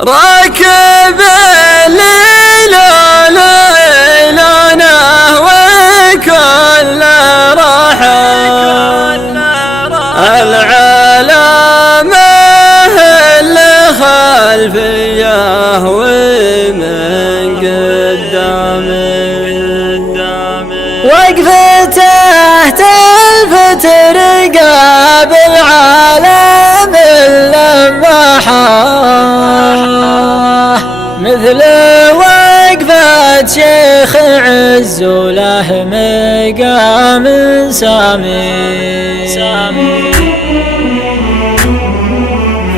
راكب الليل ليلنا وكل راحة العالم اللي خلفيه ومن قدامه وقفته تلفت رقاب العالم اللمحة مثل وقفة شيخ عز وله مقام سامي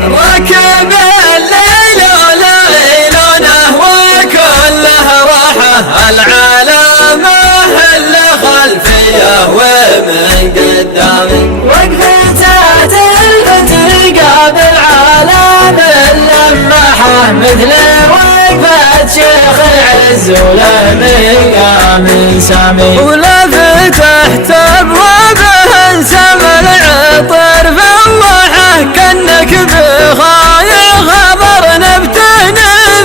ركب الليل ليلنا وكله راحة العالم اللي خلفيه ومن قدامه وقفته تلفت رقاب العالم اللمحة مثل وقفة شيخ العز وله مقام سامي ولفت تحت ابوابه سما العطر فوحه كانك بخايا خبر نبتن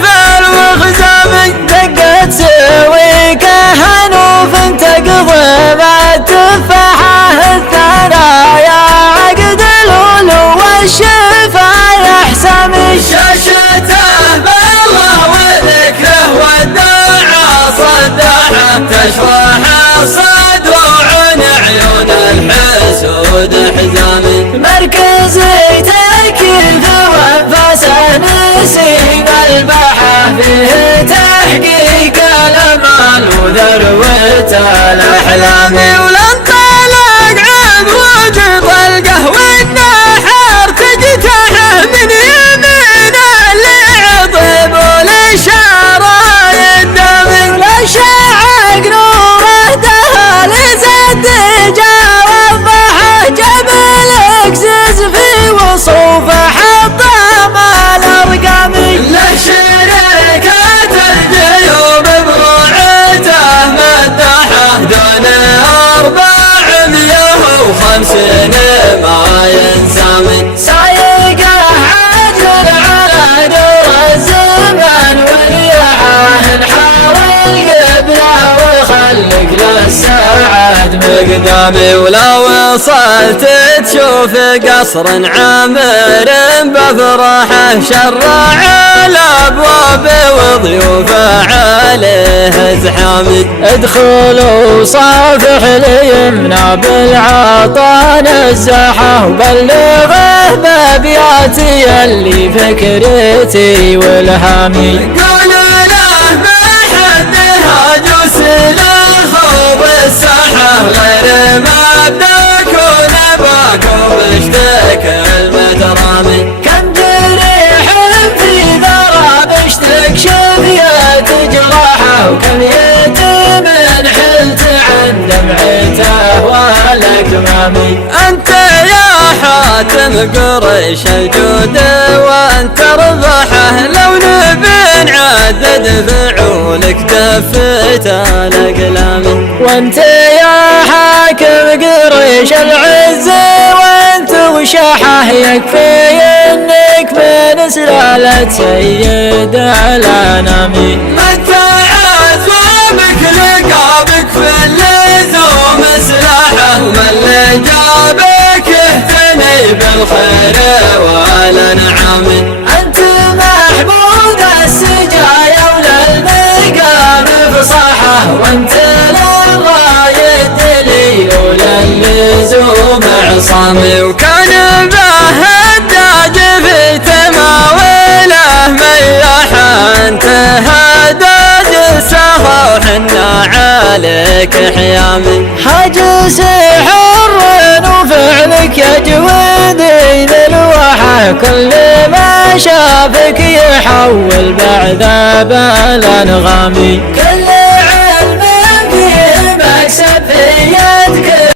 بالوخزام دقت سويكه هنوف تقضي مع التفاحه الثنايا عقد الولو والشفايا حسامي شاشته بالله وذكره وداعه صداحه تشرح الصدوع عيون الحسود حزامي مركزي تكيف وانفاس نسيب البحة فيه تحقيق الامال وذروة الاحلام ولنطلق عبود طلقه والنحر تجتاحه من يمين العظيم والاشاره يدمج لشعق نوره دهال زد جاوضحه جبل اكسس في وصوفه حطم الارقام له شركات الجيوب بروعته مدحه دون 450 ما ينسامي سايقه عجل على دور الزمن وريحه انحار القبله وخلق للسعد مقدامي ولا وصلت تشوف قصر عامر بفرحه شرع الابواب وضيوفه عليه زحامي ادخلوا صافح اليمنى بالعطا نزحه وبلغه بابياتي اللي فكرتي والهامي قولوا له ما حد هاجوس للخوض الساحه غير ما بداكون باكو باشتكى المترامي كم جريح في ذرى باشتكشف يد جراحه وكم يتم حلت عن دمعته والاكمامي انت يا حاتم قريش الجود وانت رضحه لو نبي نعدد فعولك دفت الاقلام وانت يا حاكم قريش العز وانت وشاحه يكفي انك من سلالة سيد الانام متى عزومك لقابك في اللزوم سلاحه ومن اللي جابك اهتني بالخير والانعام انت محمود السجايا وللمقام بصحه وانت للراية دليل وللزوم عصامي وكان به التاج في تماوله ميحه انت هداج السخا وحنا عليك حيامي حاجز حر وفعلك يجودين الوحى كل ما شافك يحول بعد بالانغامي